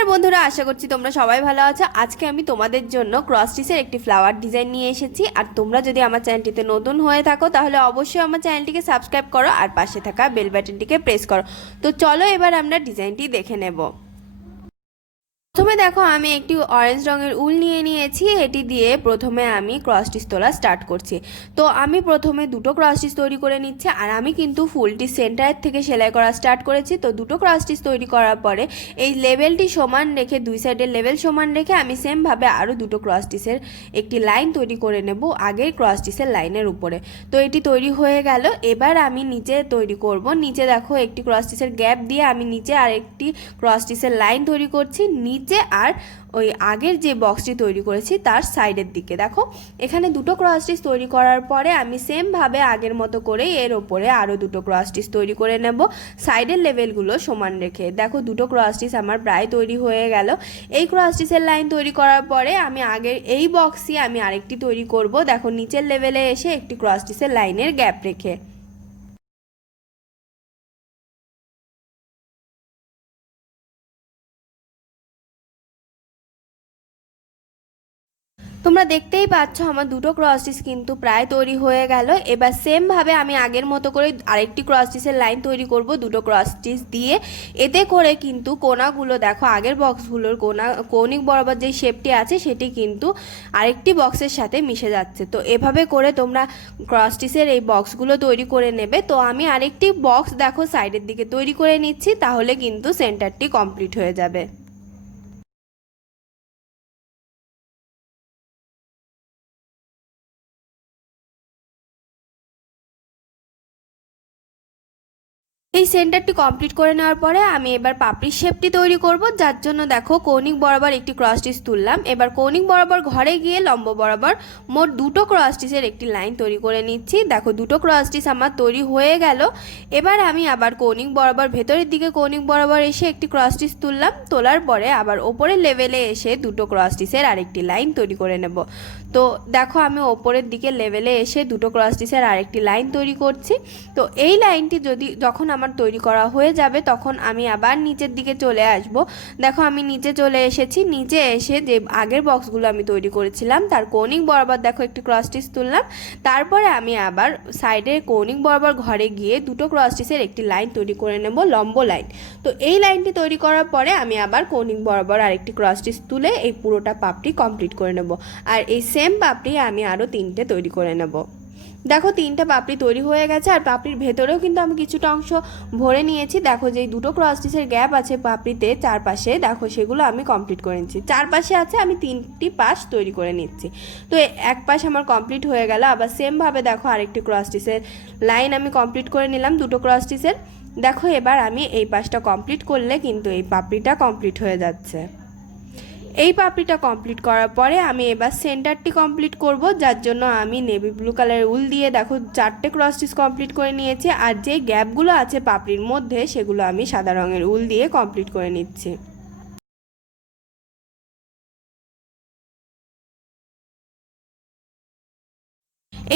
নমস্কার বন্ধুরা, আশা করছি তোমরা সবাই ভালো আছো। আজকে আমি তোমাদের জন্য ক্রস স্টিচের একটি ফ্লাওয়ার ডিজাইন নিয়ে এসেছি। আর তোমরা যদি আমার চ্যানেলটিতে নতুন হয়ে থাকো তাহলে অবশ্যই আমার চ্যানেলটিকে সাবস্ক্রাইব করো আর পাশে থাকা বেল বাটনটিকে প্রেস করো। তো চলো এবার আমরা ডিজাইনটি দেখে নেব। প্রথমে দেখো আমি একটি অরেঞ্জ রঙের উল নিয়ে নিয়েছি। এটি দিয়ে প্রথমে আমি ক্রস স্টিচ তোলা স্টার্ট করছি। তো আমি প্রথমে দুটো ক্রস স্টিচ তৈরি করে নিচ্ছি। আর আমি কিন্তু ফুলটি সেন্টার থেকে সেলাই করা স্টার্ট করেছি। তো দুটো ক্রস স্টিচ তৈরি করার পরে এই লেভেলটি সমান রেখে দুই সাইডের লেভেল সমান রেখে আমি সেমভাবে আরও দুটো ক্রস স্টিচের একটি লাইন তৈরি করে নেব আগের ক্রস স্টিচের লাইনের উপরে। তো এটি তৈরি হয়ে গেল। এবার আমি নিচে তৈরি করব। নিচে দেখো একটি ক্রস স্টিচের গ্যাপ দিয়ে আমি নিচে আরেকটি ক্রস স্টিচের লাইন তৈরি করছি নিচে আর ওই আগের যে বক্সটি তৈরি করেছি তার সাইডের দিকে। দেখো এখানে দুটো ক্রস স্টিচ তৈরি করার পরে আমি সেমভাবে আগের মতো করে এর ওপরে আরও দুটো ক্রস স্টিচ তৈরি করে নেব সাইডের লেভেলগুলো সমান রেখে। দেখো দুটো ক্রস স্টিচ আমার প্রায় তৈরি হয়ে গেল। এই ক্রস স্টিচের লাইন তৈরি করার পরে আমি আগের এই বক্সে আমি আরেকটি তৈরি করব। দেখো নিচের লেভেলে এসে একটি ক্রস স্টিচের লাইনের গ্যাপ রেখে। তোমরা দেখতেই পাচ্ছ আমার দুটো ক্রস স্টিচ কিন্তু প্রায় তৈরি হয়ে গেল। এবার সেমভাবে আমি আগের মতো করে আরেকটি ক্রস স্টিচের লাইন তৈরি করব দুটো ক্রস স্টিচ দিয়ে। এতে করে কিন্তু কোনাগুলো দেখো আগের বক্সগুলোর কৌণিক বরাবর যে শেপটি আছে সেটি কিন্তু আরেকটি বক্সের সাথে মিশে যাচ্ছে। তো এভাবে করে তোমরা ক্রস স্টিচের এই বক্সগুলো তৈরি করে নেবে। তো আমি আরেকটি বক্স দেখো সাইডের দিকে তৈরি করে নিচ্ছি, তাহলে কিন্তু সেন্টারটি কমপ্লিট হয়ে যাবে। এই সেন্টারটি কমপ্লিট করে নেওয়ার পরে আমি এবার পাপড়ির শেপটি তৈরি করব, যার জন্য দেখো কৌণিক বরাবর একটি ক্রস স্টিচ তুললাম। এবার কৌণিক বরাবর ঘরে গিয়ে লম্ব বরাবর মোট দুটো ক্রস স্টিচের একটি লাইন তৈরি করে নিচ্ছি। দেখো দুটো ক্রস স্টিচ আমার তৈরি হয়ে গেল। এবার আমি আবার কৌণিক বরাবর ভেতরের দিকে কৌণিক বরাবর এসে একটি ক্রস স্টিচ তুললাম। তোলার পরে আবার ওপরের লেভেলে এসে দুটো ক্রস স্টিচের আরেকটি লাইন তৈরি করে নেব। তো দেখো আমি ওপরের দিকে লেভেলে এসে দুটো ক্রস স্টিচের আরেকটি লাইন তৈরি করছি। তো এই লাইনটি যখন আমার তৈরি করা হয়ে যাবে তখন আমি আবার নিচের দিকে চলে আসব। দেখো আমি নিচে চলে এসেছি। নিচে এসে যে আগের বক্সগুলো আমি তৈরি করেছিলাম তার কৌণিক বরাবর দেখো একটি ক্রস স্টিচ তুললাম। তারপরে আমি আবার সাইডের কৌণিক বরাবর ঘরে গিয়ে দুটো ক্রস স্টিচের একটি লাইন তৈরি করে নেব, লম্ব লাইন। তো এই লাইনটি তৈরি করার পরে আমি আবার কৌণিক বরাবর আরেকটি ক্রস স্টিচ তুলে এই পুরোটা পাপড়ি কমপ্লিট করে নেব। আর এই সেম পাপড়ি আমি আরও তিনটে তৈরি করে নেব। দেখো তিনটা পাপড়ি তৈরি হয়ে গেছে। আর পাপড়ির ভেতরেও কিন্তু আমি কিছুটা অংশ ভরে নিয়েছি। দেখো যেই দুটো ক্রস স্টিচের গ্যাপ আছে পাপড়িতে চারপাশে, দেখো সেগুলো আমি কমপ্লিট করে নিচ্ছি। চারপাশে আছে আমি তিনটি পাশ তৈরি করে নিচ্ছি। তো এক পাশ আমার কমপ্লিট হয়ে গেল। আবার সেমভাবে দেখো আরেকটি ক্রস স্টিচের লাইন আমি কমপ্লিট করে নিলাম দুটো ক্রস স্টিচের। দেখো এবার আমি এই পাশটা কমপ্লিট করলে কিন্তু এই পাপড়িটা কমপ্লিট হয়ে যাচ্ছে। এই পাপড়িটা কমপ্লিট করার পরে আমি এবার সেন্টারটি কমপ্লিট করব, যার জন্য আমি নেভি ব্লু কালারের উল দিয়ে দেখো চারটে ক্রস স্টিচ কমপ্লিট করে নিয়েছি। আর যে গ্যাপগুলো আছে পাপড়ির মধ্যে সেগুলো আমি সাদা রঙের উল দিয়ে কমপ্লিট করে নিচ্ছি।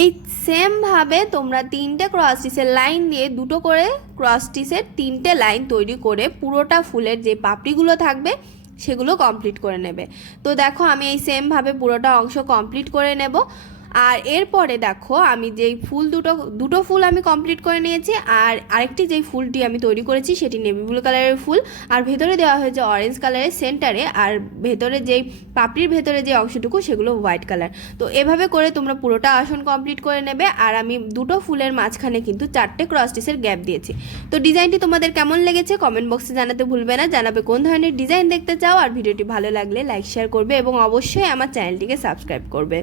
এই সেমভাবে তোমরা তিনটে ক্রস স্টিচের লাইন দিয়ে দুটো করে ক্রস স্টিচের তিনটে লাইন তৈরি করে পুরোটা ফুলের যে পাপড়িগুলো থাকবে সেগুলো কমপ্লিট করে নেবে। তো দেখো আমি এই সেমভাবে পুরোটা অংশ কমপ্লিট করে নেব। আর এরপরে দেখো আমি যেই ফুল দুটো ফুল আমি কমপ্লিট করে নিয়েছি। আর আরেকটি যেই ফুলটি আমি তৈরি করেছি সেটি নেভি ব্লু কালারের ফুল, আর ভেতরে দেওয়া হয়েছে অরেঞ্জ কালারের সেন্টারে। আর ভেতরে যেই পাপড়ির ভেতরে যে অংশটুকু সেগুলো হোয়াইট কালার। তো এভাবে করে তোমরা পুরোটা আসন কমপ্লিট করে নেবে। আর আমি দুটো ফুলের মাঝখানে কিন্তু চারটে ক্রস স্টিচের গ্যাপ দিয়েছি। তো ডিজাইনটি তোমাদের কেমন লেগেছে কমেন্ট বক্সে জানাতে ভুলবে না। জানাবে কোন ধরনের ডিজাইন দেখতে চাও। আর ভিডিওটি ভালো লাগলে লাইক শেয়ার করবে এবং অবশ্যই আমার চ্যানেলটিকে সাবস্ক্রাইব করবে।